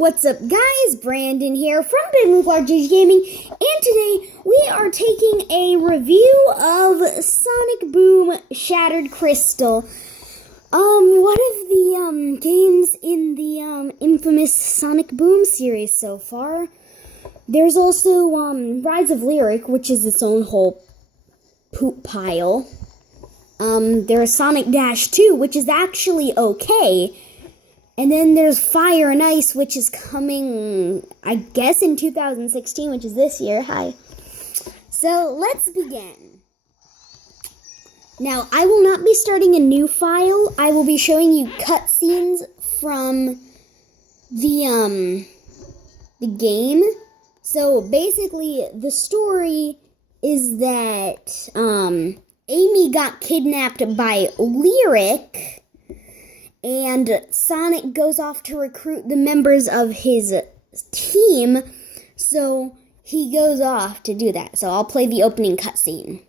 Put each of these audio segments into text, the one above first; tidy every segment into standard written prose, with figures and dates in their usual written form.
What's up guys, Brandon here from Big Large Gaming, and today we are taking a review of Sonic Boom Shattered Crystal. One of the games in the infamous Sonic Boom series so far. There's also Rise of Lyric, which is its own whole poop pile. There's Sonic Dash 2, which is actually okay. And then there's Fire and Ice, which is coming, I guess, in 2016, which is this year. Hi. So, let's begin. Now, I will not be starting a new file. I will be showing you cutscenes from the game. So, basically, the story is that, Amy got kidnapped by Lyric, and Sonic goes off to recruit the members of his team, so he goes off to do that. So I'll play the opening cutscene.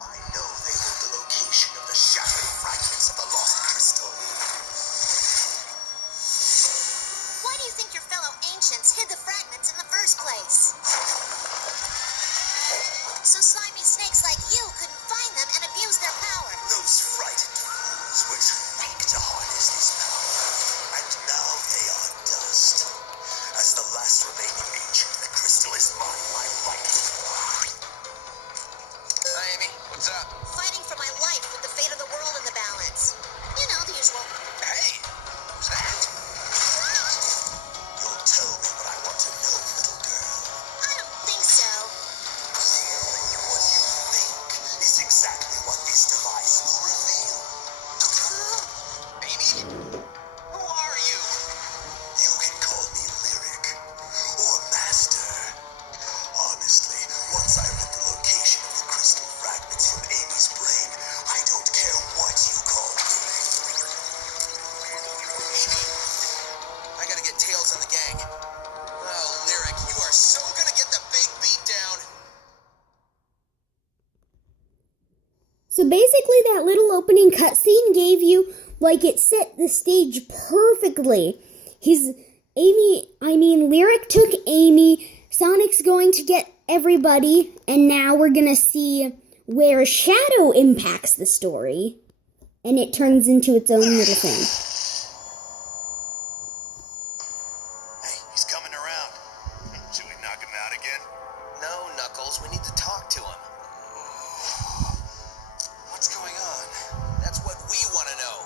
I know they hold the location of the shattered fragments of the lost crystal. Why do you think your fellow ancients hid the fragments in the first place? So slimy snakes like you couldn't find them and abuse their power. Those frightened fools were too weak to harness this power, and now they are dust. As the last remaining ancient, the crystal is mine by right. Hi, Amy. What's up? Fighting for my life with the fate of the world in the balance. You know, the usual. Hey, who's that? You'll tell me what I want to know, little girl. I don't think so. What you think is exactly what this device will reveal. Amy? Who are you? You can call me Lyric, or Master. Honestly, once I read the location of the crystal fragments from Amy's brain, I don't care what you call me. Amy, I gotta get Tails on the gang. Oh, Lyric, you are so gonna get the big beat down. So basically that little opening cutscene gave you, like, it set the stage perfectly. Lyric took Amy, Sonic's going to get everybody, and now we're gonna see where Shadow impacts the story, and it turns into its own little thing. Hey, he's coming around. Should we knock him out again? No, Knuckles. We need to talk to him. What's going on? That's what we want to know.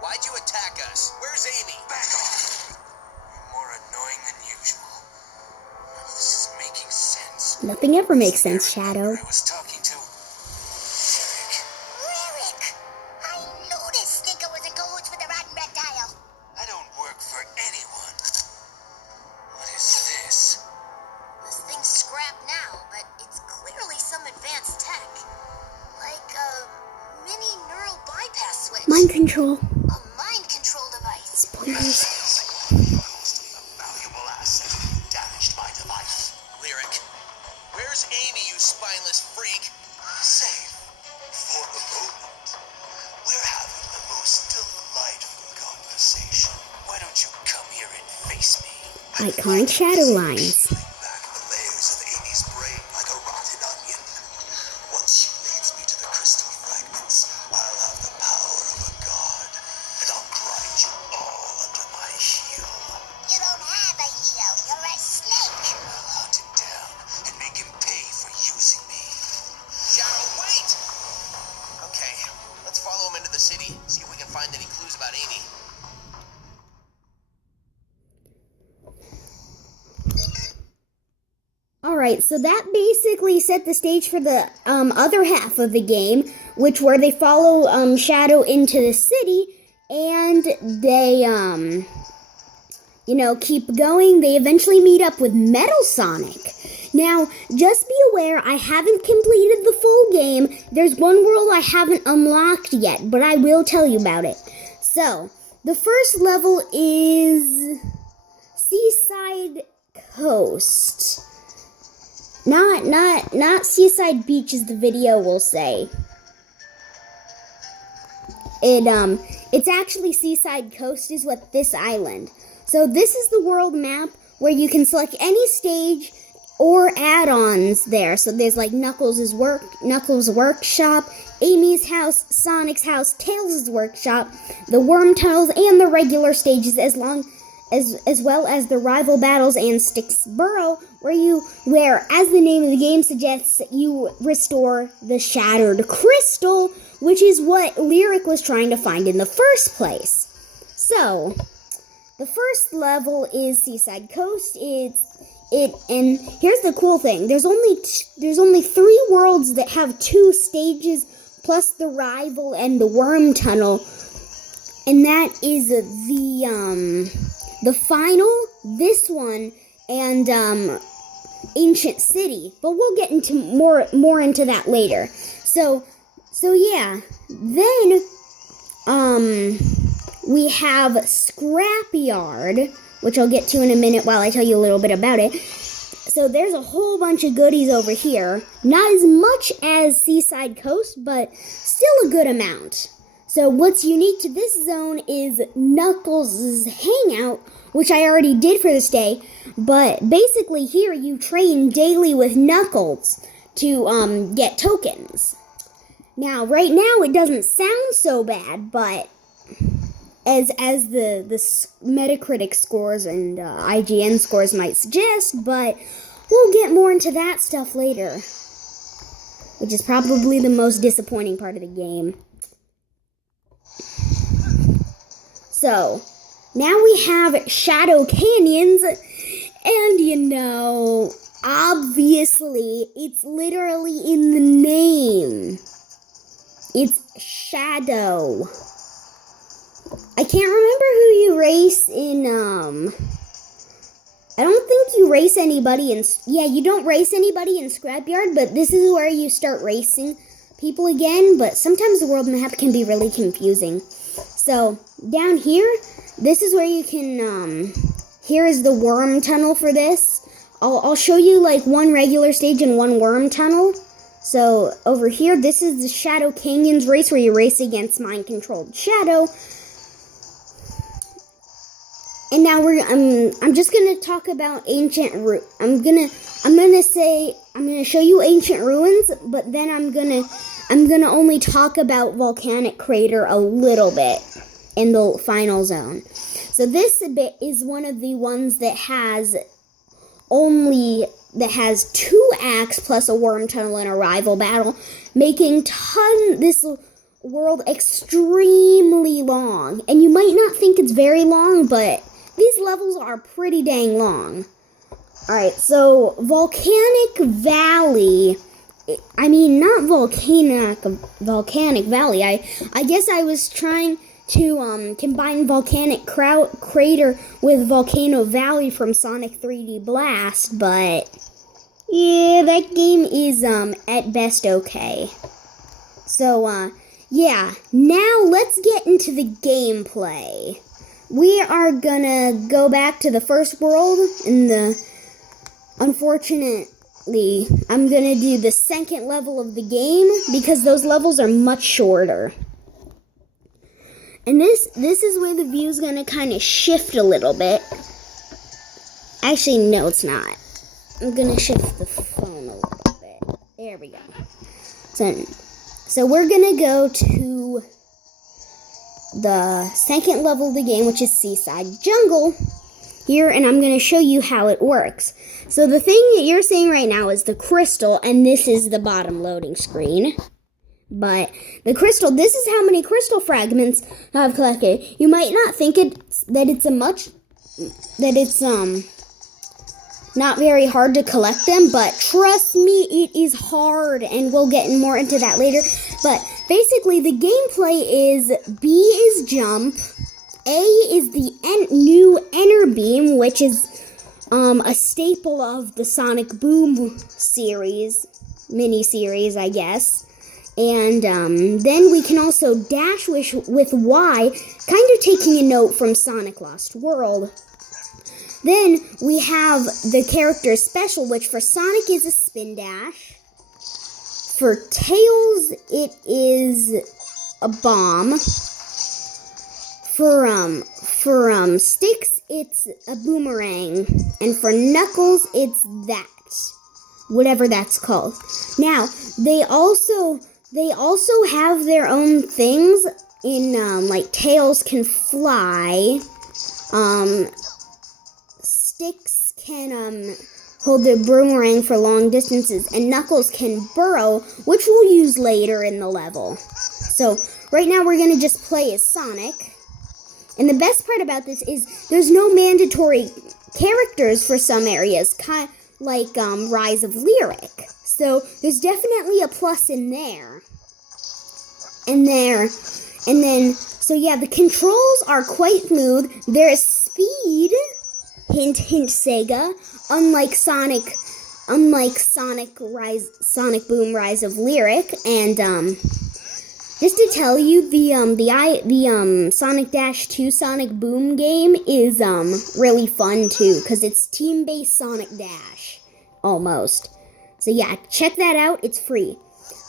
Why'd you attack us? Where's Amy? Back off. You're more annoying than usual. None of this is making sense. Nothing ever makes sense, Shadow. I was talking to Lyric. Lyric! I knew this stinker was in cahoots with the rotten reptile. I don't work for anyone. What is this? This thing's scrapped now, but it's clearly some advanced tech. Like a mini neural bypass switch. Mind control. A mind control device. Spoilers. A valuable asset damaged my device. Lyric, where's Amy, you spineless freak? Safe. For the moment. We're having the most delightful conversation. Why don't you come here and face me? Iconic Shadow lines. Peel back the layers of Amy's brain like a rotten onion. Once she leads me to the crystal fragments, I'll have the power of a god, and I'll grind you all under my heel. You don't have a heel, you're a snake. I'll hunt him down and make him pay for using me. Shadow, wait! Okay, let's follow him into the city, see if we can find any clues about Amy. Alright, so that basically set the stage for the other half of the game, where they follow Shadow into the city, and they, keep going. They eventually meet up with Metal Sonic. Now, just be aware, I haven't completed the full game. There's one world I haven't unlocked yet, but I will tell you about it. So, the first level is Seaside Coast. Not Seaside Beach, as the video will say. It's actually Seaside Coast is what this island. So this is the world map where you can select any stage or add-ons there. So there's like Knuckles' Workshop, Amy's house, Sonic's house, Tails' workshop, the worm tunnels, and the regular stages, as well as the rival battles and Styx Burrow, where, as the name of the game suggests, you restore the Shattered Crystal, which is what Lyric was trying to find in the first place. So, the first level is Seaside Coast. And here's the cool thing: there's only 3 worlds that have 2 stages, plus the rival and the worm tunnel, and that is the final, this one, and Ancient City. But we'll get into more into that later. So yeah. Then we have Scrapyard, which I'll get to in a minute while I tell you a little bit about it. So there's a whole bunch of goodies over here. Not as much as Seaside Coast, but still a good amount. So what's unique to this zone is Knuckles' Hangout, which I already did for this day. But basically here you train daily with Knuckles to get tokens. Now, right now it doesn't sound so bad, but as the Metacritic scores and IGN scores might suggest, but we'll get more into that stuff later, which is probably the most disappointing part of the game. So, now we have Shadow Canyons, and obviously, it's literally in the name. It's Shadow. I can't remember who you race in, I don't think you race anybody in, you don't race anybody in Scrapyard, but this is where you start racing people again, but sometimes the world map can be really confusing. So, down here, this is where you can, here is the worm tunnel for this. I'll show you, like, one regular stage and one worm tunnel. So, over here, this is the Shadow Canyons race, where you race against Mind-Controlled Shadow. And now I'm just gonna talk about Ancient I'm gonna show you Ancient Ruins, but then I'm gonna only talk about Volcanic Crater a little bit in the final zone. So this bit is one of the ones that has 2 acts plus a worm tunnel and a rival battle, making this world extremely long. And you might not think it's very long, but these levels are pretty dang long. Alright, so Volcanic Valley. I mean, not Volcanic Valley. I guess I was trying to combine Volcanic Crater with Volcano Valley from Sonic 3D Blast, but yeah, that game is at best okay. So yeah, now let's get into the gameplay. We are gonna go back to the first world, and unfortunately, I'm gonna do the second level of the game because those levels are much shorter. And this is where the view's gonna kind of shift a little bit. Actually, no, it's not. I'm gonna shift the phone a little bit. There we go. So we're gonna go to the second level of the game, which is Seaside Jungle here, and I'm going to show you how it works. So the thing that you're seeing right now is the crystal, and this is the bottom loading screen. But the crystal, this is how many crystal fragments I've collected. You might not think that it's not very hard to collect them, but trust me, it is hard, and we'll get more into that later. But basically, the gameplay is B is jump, A is the new Enter Beam, which is a staple of the Sonic Boom series, mini-series, I guess. And then we can also dash with Y, kind of taking a note from Sonic Lost World. Then we have the character special, which for Sonic is a spin dash. For Tails, it is a bomb. For Sticks, it's a boomerang. And for Knuckles, it's that. Whatever that's called. Now, they also have their own things in, like, Tails can fly. Sticks can, hold their boomerang for long distances, and Knuckles can burrow, which we'll use later in the level. So, right now we're gonna just play as Sonic. And the best part about this is there's no mandatory characters for some areas, kind like Rise of Lyric. So there's definitely a plus in there. So yeah, the controls are quite smooth. There's speed, hint hint Sega, unlike Sonic Boom Rise of Lyric, and just to tell you, the Sonic Dash 2 Sonic Boom game is really fun too, because it's team-based Sonic Dash, almost. So yeah, check that out. It's free.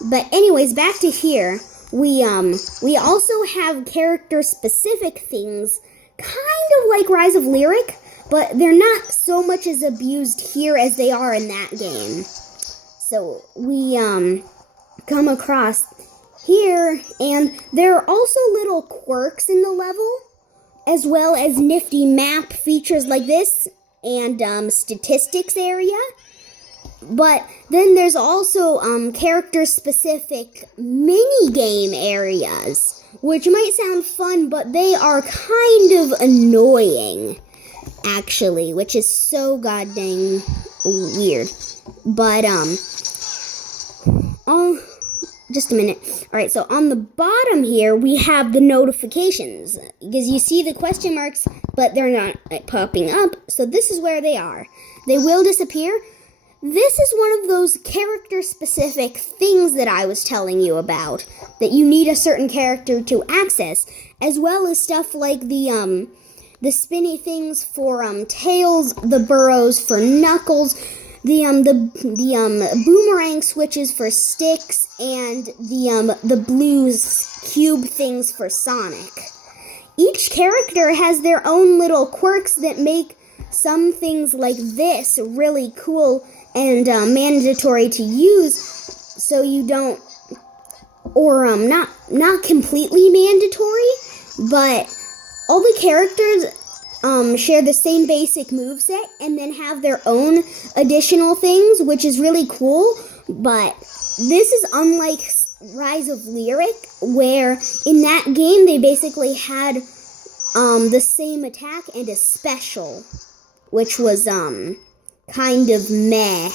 But anyways, back to here. We also have character-specific things, kind of like Rise of Lyric, but they're not so much as abused here as they are in that game. So we come across here, and there are also little quirks in the level, as well as nifty map features like this, and statistics area. But then there's also character-specific mini-game areas, which might sound fun, but they are kind of annoying, actually, which is so goddamn weird. But, just a minute. Alright, so on the bottom here, we have the notifications, because you see the question marks, but they're not popping up, so this is where they are. They will disappear. This is one of those character-specific things that I was telling you about, that you need a certain character to access, as well as stuff like the spinny things for Tails, the burrows for Knuckles, the boomerang switches for Sticks, and the blue cube things for Sonic. Each character has their own little quirks that make some things like this really cool and mandatory to use, so you don't, or not completely mandatory, but all the characters share the same basic moveset and then have their own additional things, which is really cool. But this is unlike Rise of Lyric, where in that game they basically had the same attack and a special, which was kind of meh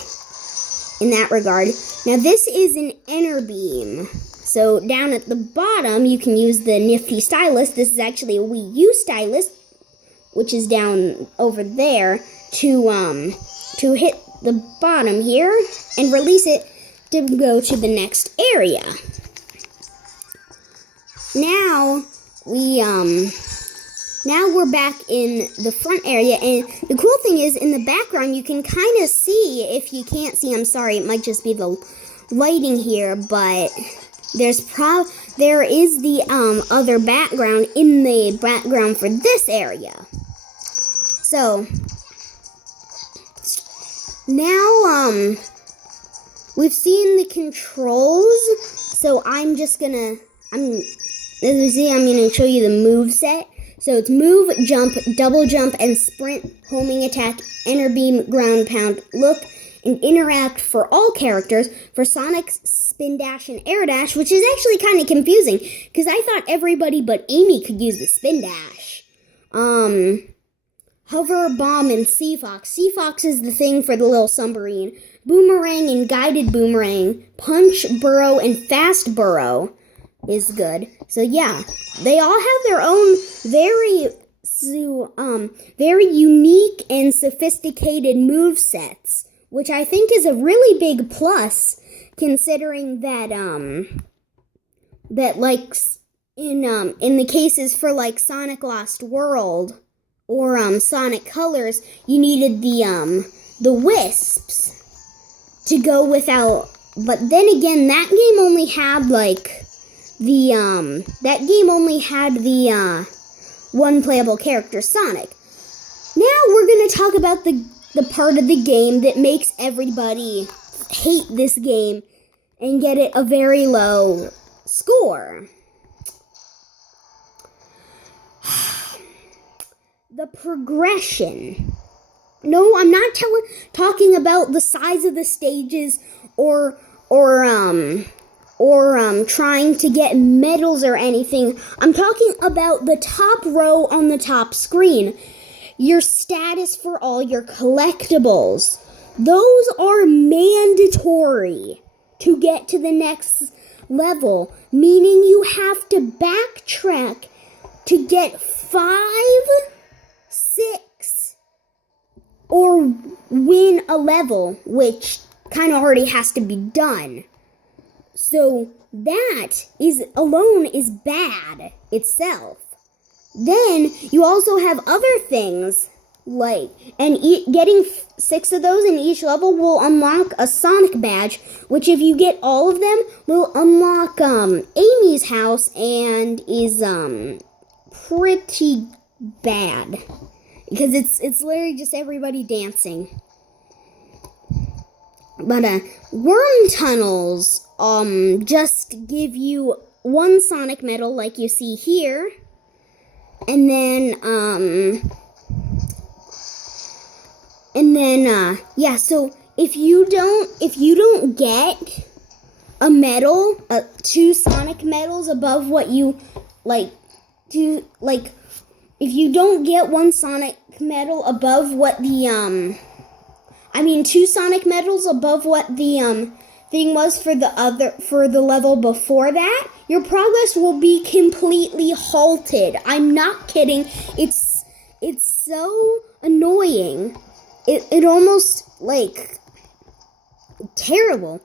in that regard. Now this is an Enter Beam. So down at the bottom you can use the nifty stylus. This is actually a Wii U stylus, which is down over there, to hit the bottom here and release it to go to the next area. Now we're back in the front area, and the cool thing is in the background you can kind of see, if you can't see, I'm sorry, it might just be the lighting here, but there is the other background in the background for this area. So now we've seen the controls, so I'm gonna show you the move set. So it's move, jump, double jump, and sprint, homing attack, enter beam, ground pound, look, and interact for all characters. For Sonic's spin dash and air dash, which is actually kind of confusing, because I thought everybody but Amy could use the spin dash. Hover, bomb, and Sea Fox. Sea Fox is the thing for the little submarine. Boomerang and guided boomerang. Punch, burrow, and fast burrow is good. So yeah, they all have their own very unique and sophisticated move sets, which I think is a really big plus, considering that like in the cases for like Sonic Lost World Sonic Colors, you needed the wisps to go without. But then again, that game only had the one playable character, Sonic. Now we're gonna talk about the part of the game that makes everybody hate this game and get it a very low score. The progression. No, I'm not talking about the size of the stages or trying to get medals or anything. I'm talking about the top row on the top screen. Your status for all your collectibles. Those are mandatory to get to the next level, meaning you have to backtrack to get 5, 6, or win a level, which kind of already has to be done. So that alone is bad itself. Then you also have other things getting 6 of those in each level will unlock a Sonic badge, which if you get all of them will unlock Amy's house and is pretty bad because it's literally just everybody dancing. But worm tunnels just give you 1 Sonic medal like you see here. And then so if you don't get a medal, 2 Sonic medals above what you if you don't get 1 Sonic medal above what the 2 Sonic medals above what the thing was for the level before that, your progress will be completely halted. I'm not kidding. It's so annoying. It almost terrible.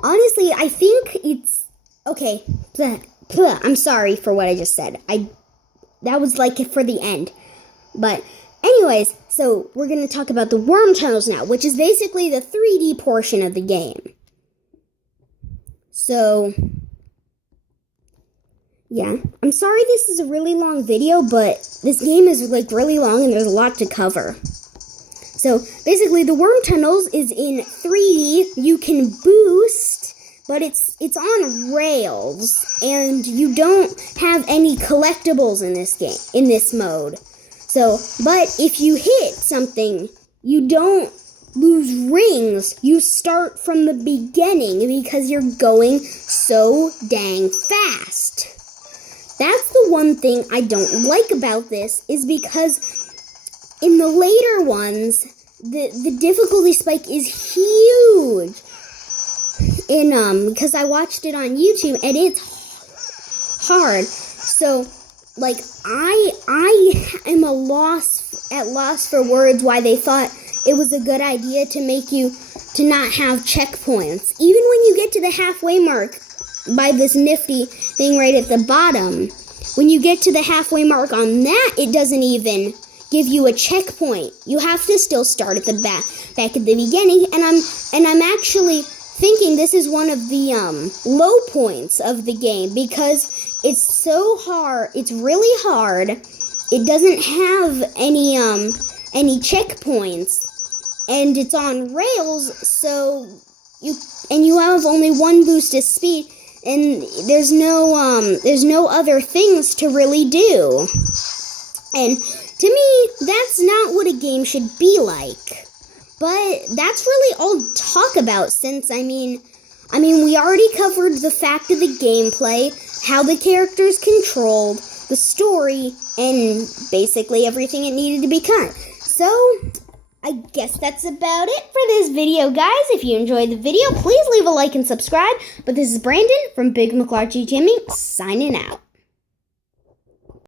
Honestly, I think it's okay. I'm sorry for what I just said. That was for the end. But anyways, so we're going to talk about the worm tunnels now, which is basically the 3D portion of the game. So, yeah. I'm sorry this is a really long video, but this game is really long and there's a lot to cover. So, basically the worm tunnels is in 3D. You can boost, but it's on rails, and you don't have any collectibles in this game, in this mode. So, but if you hit something, you don't lose rings. You start from the beginning because you're going so dang fast. That's the one thing I don't like about this, is because in the later ones, the difficulty spike is huge. Because I watched it on YouTube and it's hard. So, I am at loss for words why they thought it was a good idea to make you to not have checkpoints. Even when you get to the halfway mark by this nifty thing right at the bottom, when you get to the halfway mark on that, it doesn't even give you a checkpoint. You have to still start at the back at the beginning, and I'm actually thinking this is one of the low points of the game because it's so hard. It's really hard. It doesn't have any checkpoints, and it's on rails. So you have only 1 boost of speed, and there's no other things to really do. And to me, that's not what a game should be like. But that's really all to talk about, since I mean we already covered the fact of the gameplay, how the characters controlled, the story, and basically everything it needed to be cut. So, I guess that's about it for this video, guys. If you enjoyed the video, please leave a like and subscribe. But this is Brandon from Big McLarty Gaming, signing out.